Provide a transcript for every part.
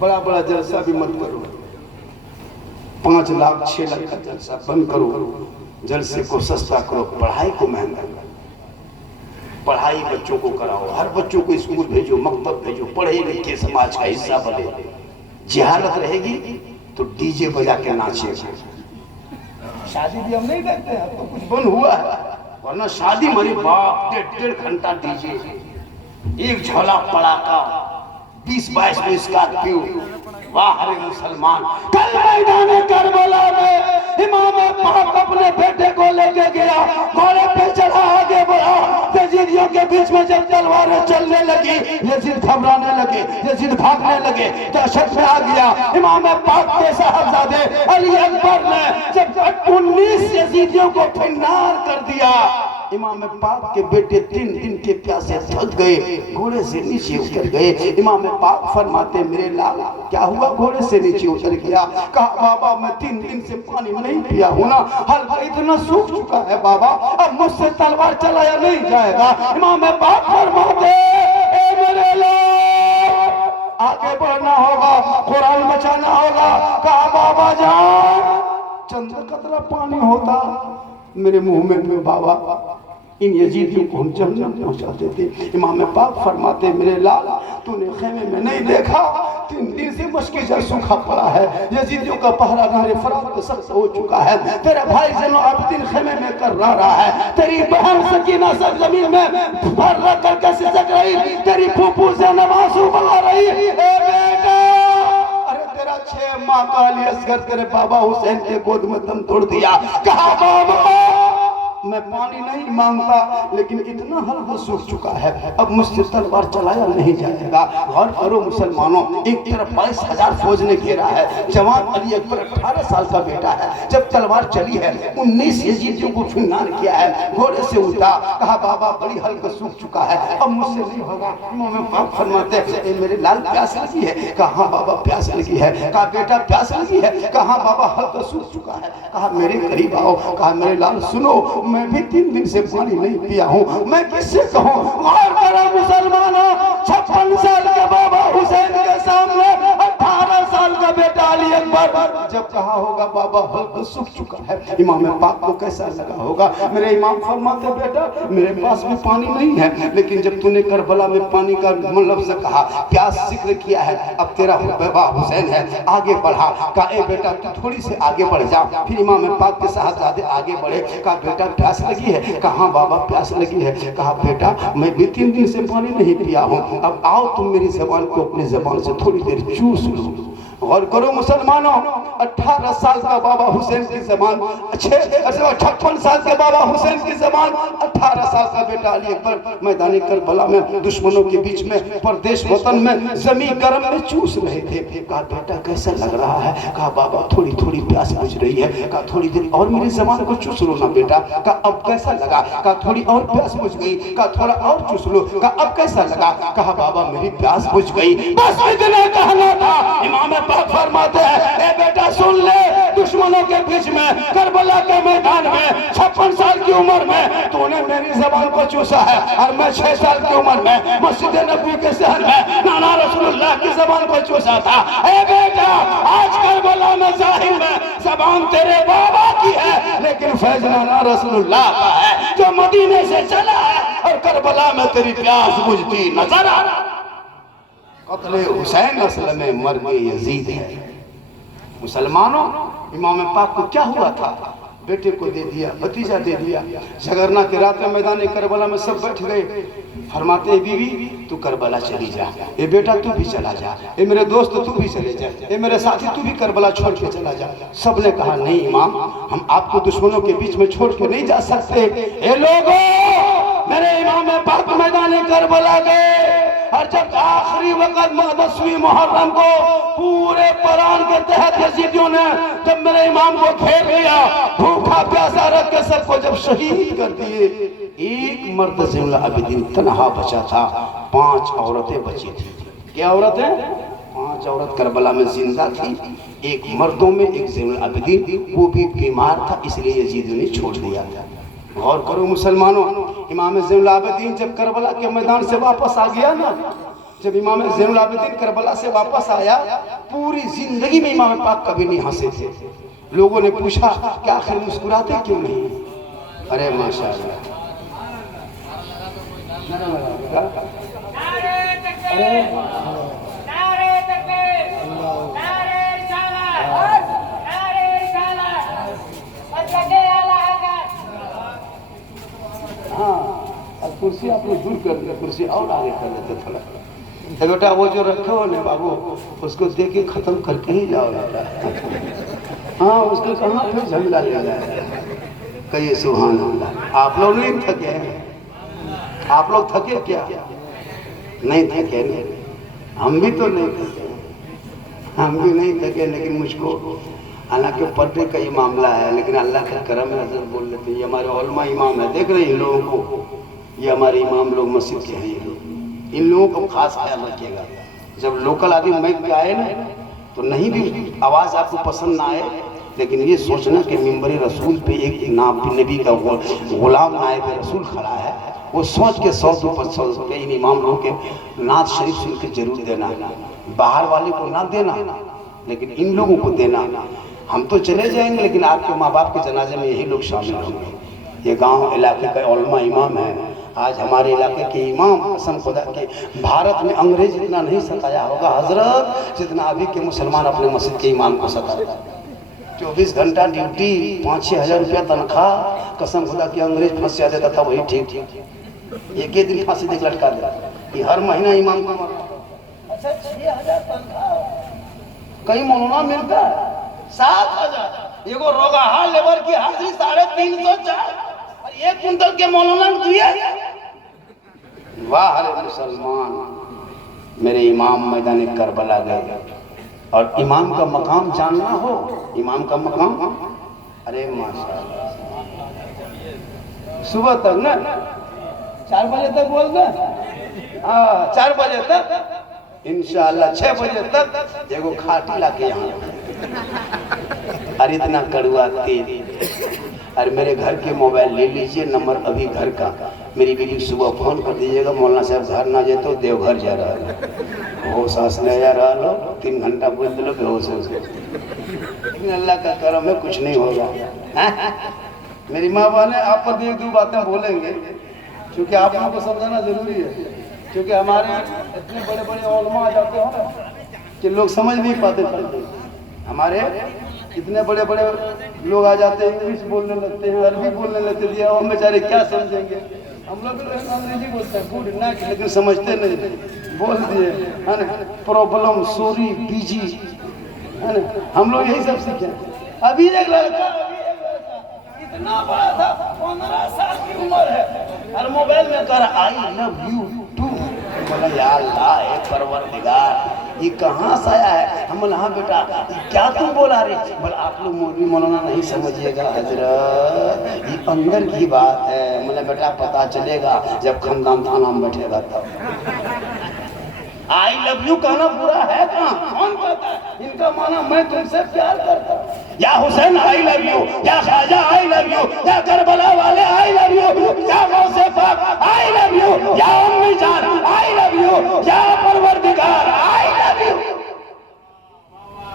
बड़ा बड़ा जलसा भी मत करो, 5 लाख 6 लाख का जलसा बंद करो, जलसे को सस्ता करो, पढ़ाई को महंगा करो। पढ़ाई बच्चों को कराओ, हर बच्चों को स्कूल भेजो, मकतब भेजो, पढ़े लिखे समाज का हिस्सा बने। जिहालत रहेगी तो डीजे बजा के नाचेगा। शादी भी हम नहीं करते हैं, तो कुछ बंद हुआ है, वरना शादी मरे बाप 1.5 घंटा डीजे, एक झोला पड़ाका, 20-22 में स्कॉर्पियो। वाह रे मुसलमान। कल मैदान करबला में इमाम पाक अपने बेटे को लेके गया, घोड़े पे चढ़ा आगे बढ़ा। यजीदियों के बीच में जब तलवारें चलने लगी, यजीद घबराने लगे, यजीद भागने लगे, दहशत में आ गया। इमाम पाक के साहबजादे अली अकबर ने जब 19 यजीदियों को फिन्नार कर दिया, इमाम पाक के बेटे 3 दिन के प्यासे थक गए, घोड़े से नीचे उतर गए। इमाम पाक फरमाते मेरे लाल क्या हुआ, घोड़े से नीचे उतर गया? कहा बाबा मैं 3 दिन से पानी नहीं पिया हूं ना, हल्का इतना सूख चुका है बाबा, अब मुझसे तलवार चलाया नहीं जाएगा। इमाम पाक फरमाते ए मेरे लाल आगे बढ़ना होगा, कुरान बचाना होगा। कहा बाबा जान चंद कतरा पानी होता मेरे मुंह में बाबा, इन यजीदियों को हम जन्नत पहुंचाते थे। इमाम पाक फरमाते मेरे लाल तूने खेमे में नहीं देखा, 3 दिन से मुश्किल सूखा पड़ा है, यजीदियों का पहरा नारे फरात को सख्त हो चुका है, तेरा भाई ज़ैनुल आबिदीन खेमे में कर रहा है, तेरी बहन सकीना सब जमीन में भर रख करके सिसक रही, तेरी फूफू ज़ैनब आंसू बहा रही। ए बेटा अरे तेरा 6 माह का अली असगर तेरे बाबा हुसैन के गोद में दम तोड़ दिया। कहा बाबा मैं पानी नहीं मांगता, लेकिन इतना हल्का सूख चुका है, अब मुझसे तलवार चलाया नहीं जाएगा। गौर करो मुसलमानों, एक तरफ 22,000 फौज ने घेरा है, जवान अली अकबर 18 साल का बेटा है, जब तलवार चली है 19 यजीदियों को फिन्नार किया है, घोड़े से उठा। कहा बाबा बड़ी हल्का सूख चुका है, अब मुझसे नहीं होगा। इमाम पाक फरमाते मेरे लाल प्यास लगी है? कहा बाबा प्यास लगी है। कहा बेटा प्यास लगी है? कहा बाबा हल्का सूख चुका है। कहा मेरे करीब आओ। कहा मेरे लाल सुनो, मैं भी 3 दिन से पानी नहीं पिया हूँ, मैं किससे कहूँ? और मेरा मुसलमानों 56 साल के बाबा हुसैन के सामने 18 साल का बेटा अली अकबर जब कहा होगा बाबा हल्का सूख चुका है, इमाम पाक को कैसा लगा होगा? मेरे इमाम फरमाते बेटा मेरे पास में पानी नहीं है, लेकिन जब तूने करबला में पानी का मतलब से कहा, प्यास जिक्र किया है, अब तेरा बाबा हुसैन है, आगे बढ़ा। कहा ए बेटा तू थोड़ी से आगे बढ़ जा। फिर इमाम पाक के साहबजादे आगे बढ़े। कहा बेटा प्यास लगी है? कहा बाबा प्यास लगी है। कहा बेटा मैं भी 3 दिन से पानी नहीं पिया हूँ, अब आओ तुम मेरी जबान को अपनी जबान से थोड़ी देर चूस लो। और करो मुसलमानों, 18 साल का बाबा हुसैन की जबान, 56 साल के बाबा हुसैन की जबान, 18 साल का बेटा अली अकबर मैदानी करबला में दुश्मनों के बीच में परदेश वतन में जमी गर्म में चूस रहे थे। कहा बेटा कैसा लग रहा है? कहा बाबा थोड़ी थोड़ी प्यास बुझ रही है। कहा थोड़ी देर और मेरी जबान को चूस लो ना बेटा। कहा अब कैसा लगा? कहा थोड़ी और प्यास बुझ गई। कहा थोड़ा और चूस लो। कहा अब कैसा लगा? कहा बाबा मेरी प्यास बुझ गई। बस इतना कहना था। इमाम पाक फरमाते हैं ए बेटा सुन ले, दुश्मनों के बीच में करबला के मैदान में 56 साल की उम्र में तूने मेरी जबान को चूसा है, और मैं 6 साल की उम्र में मस्जिद नबी के शहर में नाना रसूलुल्लाह की जबान को चूसा था। ए बेटा आज करबला में जाहिर में जबान तेरे बाबा की है, लेकिन फैज नाना रसूलुल्लाह का है जो मदीने से चला है, और करबला में तेरी प्यास बुझती नजर आ रहा। कत्ले हुसैन असल में मर गए यजीद है। मुसलमानों इमाम पाक को क्या हुआ था? बेटे को दे दिया, भतीजा दे दिया। झगरना के रात में मैदान करबला में सब बैठ गए। फरमाते बीवी तू करबला चली जा, ए बेटा तू भी चला जा, ए मेरे दोस्त तू भी चले जा, ए मेरे साथी तू भी करबला छोड़ के चला जा। सब ने कहा नहीं इमाम, हम आपको दुश्मनों के बीच में छोड़ के नहीं जा सकते। ए लोगों मेरे इमाम पाक मैदान करबला गए, और जब आखिरी वक्त 10वीं मुहर्रम को पूरे कुरान के तहत यजीदियों ने जब मेरे इमाम को घेर लिया, भूखा प्यासा रख के सबको जब शहीद कर दिए, एक मर्द ज़ैनुल आबिदीन तन्हा बचा था, 5 औरतें बची थी। क्या औरतें? 5 औरत करबला में जिंदा थी, एक मर्दों में एक ज़ैनुल आबिदीन, वो भी बीमार था, इसलिए यजीदियों ने छोड़ दिया था। गौर करो मुसलमानों, इमाम ज़ैनुल आबिदीन जब करबला के मैदान से वापस आ गया ना, जब इमाम ज़ैनुल आबिदीन करबला से वापस आया, पूरी जिंदगी में इमाम पाक कभी नहीं हंसे थे। लोगों ने पूछा कि आखिर मुस्कुराते क्यों नहीं? अरे माशाअल्लाह, हाँ, कुर्सी आप लोग दूर कर दे, कुर्सी और आगे कर लेते थोड़ा। तो बेटा वो जो रखे हो ना बाबू, उसको दे के खत्म करके ही जाओ बेटा। हाँ, उसको कहाँ फिर झगड़ा ले जाए। कहिए सुभान अल्लाह। आप लोग नहीं थके हैं? आप लोग थके क्या? नहीं थके नहीं, हम भी तो नहीं थके, हम भी नहीं थके। लेकिन मुझको हालांकि पर्दे का ही मामला है, लेकिन अल्लाह का करम है, हज़रत बोल लेते हैं। ये हमारे उलमा इमाम है, देख रहे हैं इन लोगों को, ये हमारे इमाम लोग मस्जिद के हैं। इन लोगों को खास ख्याल रखिएगा। जब लोकल आदमी माइक पे आए ना, तो नहीं भी आवाज़ आपको पसंद ना आए, लेकिन ये सोचना कि मिंबर रसूल पे एक नबी का गुलाम नायब रसूल खड़ा है, वो सोच के 100 पे इन इमाम लोगों के नात शरीफ सुन के जरूर देना। बाहर वाले को ना देना, लेकिन इन लोगों को देना। हम तो चले जाएंगे, लेकिन आपके माँ बाप के जनाजे में यही लोग शामिल होंगे। ये गांव इलाके का उलमा इमाम है। आज हमारे इलाके के इमाम कसम खुदा के, भारत में अंग्रेज इतना नहीं सताया होगा हजरत जितना अभी के मुसलमान अपने मस्जिद के इमाम को सताते। 24 घंटा ड्यूटी, 5-6 हज़ार रुपया तनख्वाह, कसम खुदा की अंग्रेज फंस जाता था वही ठीक। एक ही दिन फांसी देख लटका दे। हर महीना इमाम को अच्छा 6,000 तनख्वाह, कहीं मौलाना मिलता है 7,000। एगो रोगाहा लेबर की हाजिरी 350-4 और 1 कुंटल के मौलाना दिया। वाह अरे मुसलमान, मेरे इमाम मैदान करबला गए। और इमाम का मकाम जानना हो, इमाम का मकाम, अरे माशाअल्लाह, सुबह तक ना 4 बजे तक बोल दे, 4 बजे तक इंशाअल्लाह 6 बजे तक एगो खाटी ला के यहाँ। अरे इतना कड़वा तेल। अरे मेरे घर के मोबाइल ले लीजिए, नंबर अभी घर का, मेरी बीवी सुबह फोन कर दीजिएगा, मौलाना साहब घर ना जाए तो देवघर जा रहा है, वो सांस ले जा रहा लो, 3 घंटा बोल दे लो बेहोश हो। लेकिन अल्लाह का करम है, कुछ नहीं होगा। मेरी माँ बाप ने आप पर 1-2 बातें बोलेंगे, क्योंकि आप लोगों को समझाना जरूरी है। क्योंकि हमारे इतने बड़े बड़े उलमा आ जाते हो ना कि लोग समझ नहीं पाते। हमारे इतने बड़े बड़े लोग आ जाते हैं, इंग्लिश बोलने लगते हैं, अरबी बोलने लगते हैं, हम बेचारे क्या समझेंगे। हम लोग अंग्रेजी बोलते हैं गुड नाइट, लेकिन समझते नहीं, बोल दिए है ना, प्रॉब्लम, सॉरी, बिजी, है ना, हम लोग यही सब सीखे। अभी एक लड़का इतना बड़ा था, 15 साल की उम्र है, और मोबाइल में कर आई लव यू टू। बोला या अल्लाह परवरदिगार, ये कहाँ से आया है? हम बोला हाँ बेटा, क्या तुम बोला रे? बोला आप लोग मौलवी मौलाना नहीं समझिएगा हजरत, ये अंदर की बात है। बोला बेटा पता चलेगा जब खानदान थाना में बैठेगा तब। आई लव यू कहना बुरा है कहाँ? कौन कहता है? इनका माना मैं तुमसे प्यार करता हूँ। या हुसैन आई लव यू, या ख्वाजा आई लव यू, या करबला वाले आई लव यू, या गौसे पाक आई लव यू, या उम्मी जान आई लव यू, या परवरदिगार आई लव यू।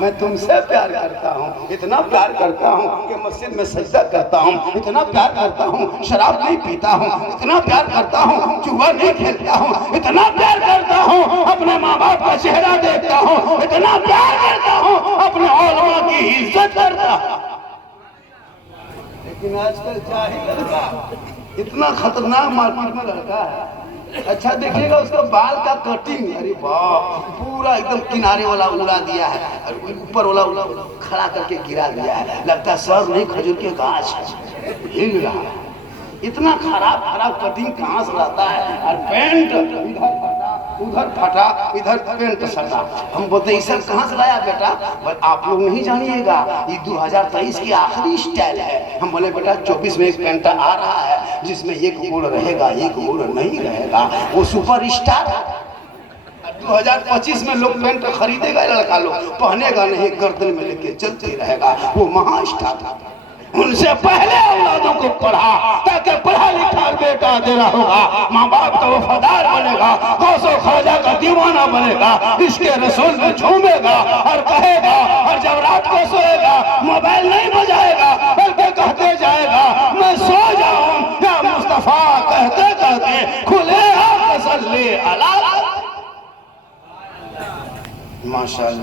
मैं तुमसे प्यार करता हूँ, इतना प्यार करता हूँ कि मस्जिद में सजदा करता हूँ, इतना प्यार करता हूँ शराब नहीं पीता हूँ, इतना प्यार करता हूँ जुआ नहीं खेलता हूँ, इतना प्यार करता हूँ अपने माँ बाप का चेहरा देखता हूँ, इतना प्यार करता हूँ अपने औलाद की इज्जत करता हूँ। लेकिन आजकल जाहिल लड़का, इतना खतरनाक मार्केट में लड़का है। अच्छा देखिएगा उसका बाल का कटिंग, अरे वाह, पूरा एकदम किनारे वाला उड़ा दिया है और ऊपर वाला खड़ा करके गिरा दिया है, लगता है सर नहीं खजूर के गाछ हिल रहा है। इतना खराब कटिंग कहाँ से रहता है? और पैंट उधर फटा, इधर पैंट सटा। हम बोलते ये सब कहाँ से लाया बेटा? बट आप लोग नहीं जानिएगा, ये 2023 की आखिरी स्टाइल है। हम बोले बेटा 24 में एक पैंट आ रहा है जिसमें एक गोल रहेगा, एक गोल नहीं रहेगा, वो सुपर स्टार है। 2025 में लोग पैंट खरीदेगा, लड़का लोग पहनेगा नहीं, गर्दन में लेके चलते रहेगा, वो महा स्टार था। उनसे पहले औलादों को पढ़ा, ताकि पढ़ा लिखा बेटा तेरा होगा, माँ बाप का वफादार बनेगा, गौसो ख्वाजा का दीवाना बनेगा, इसके रसूल में झूमेगा और कहेगा, और जब रात को सोएगा मोबाइल नहीं बजाएगा, बल्कि कहते जाएगा मैं सो जाऊं या मुस्तफा, कहते कहते खुले तसल्ली अला। माशाअल्लाह।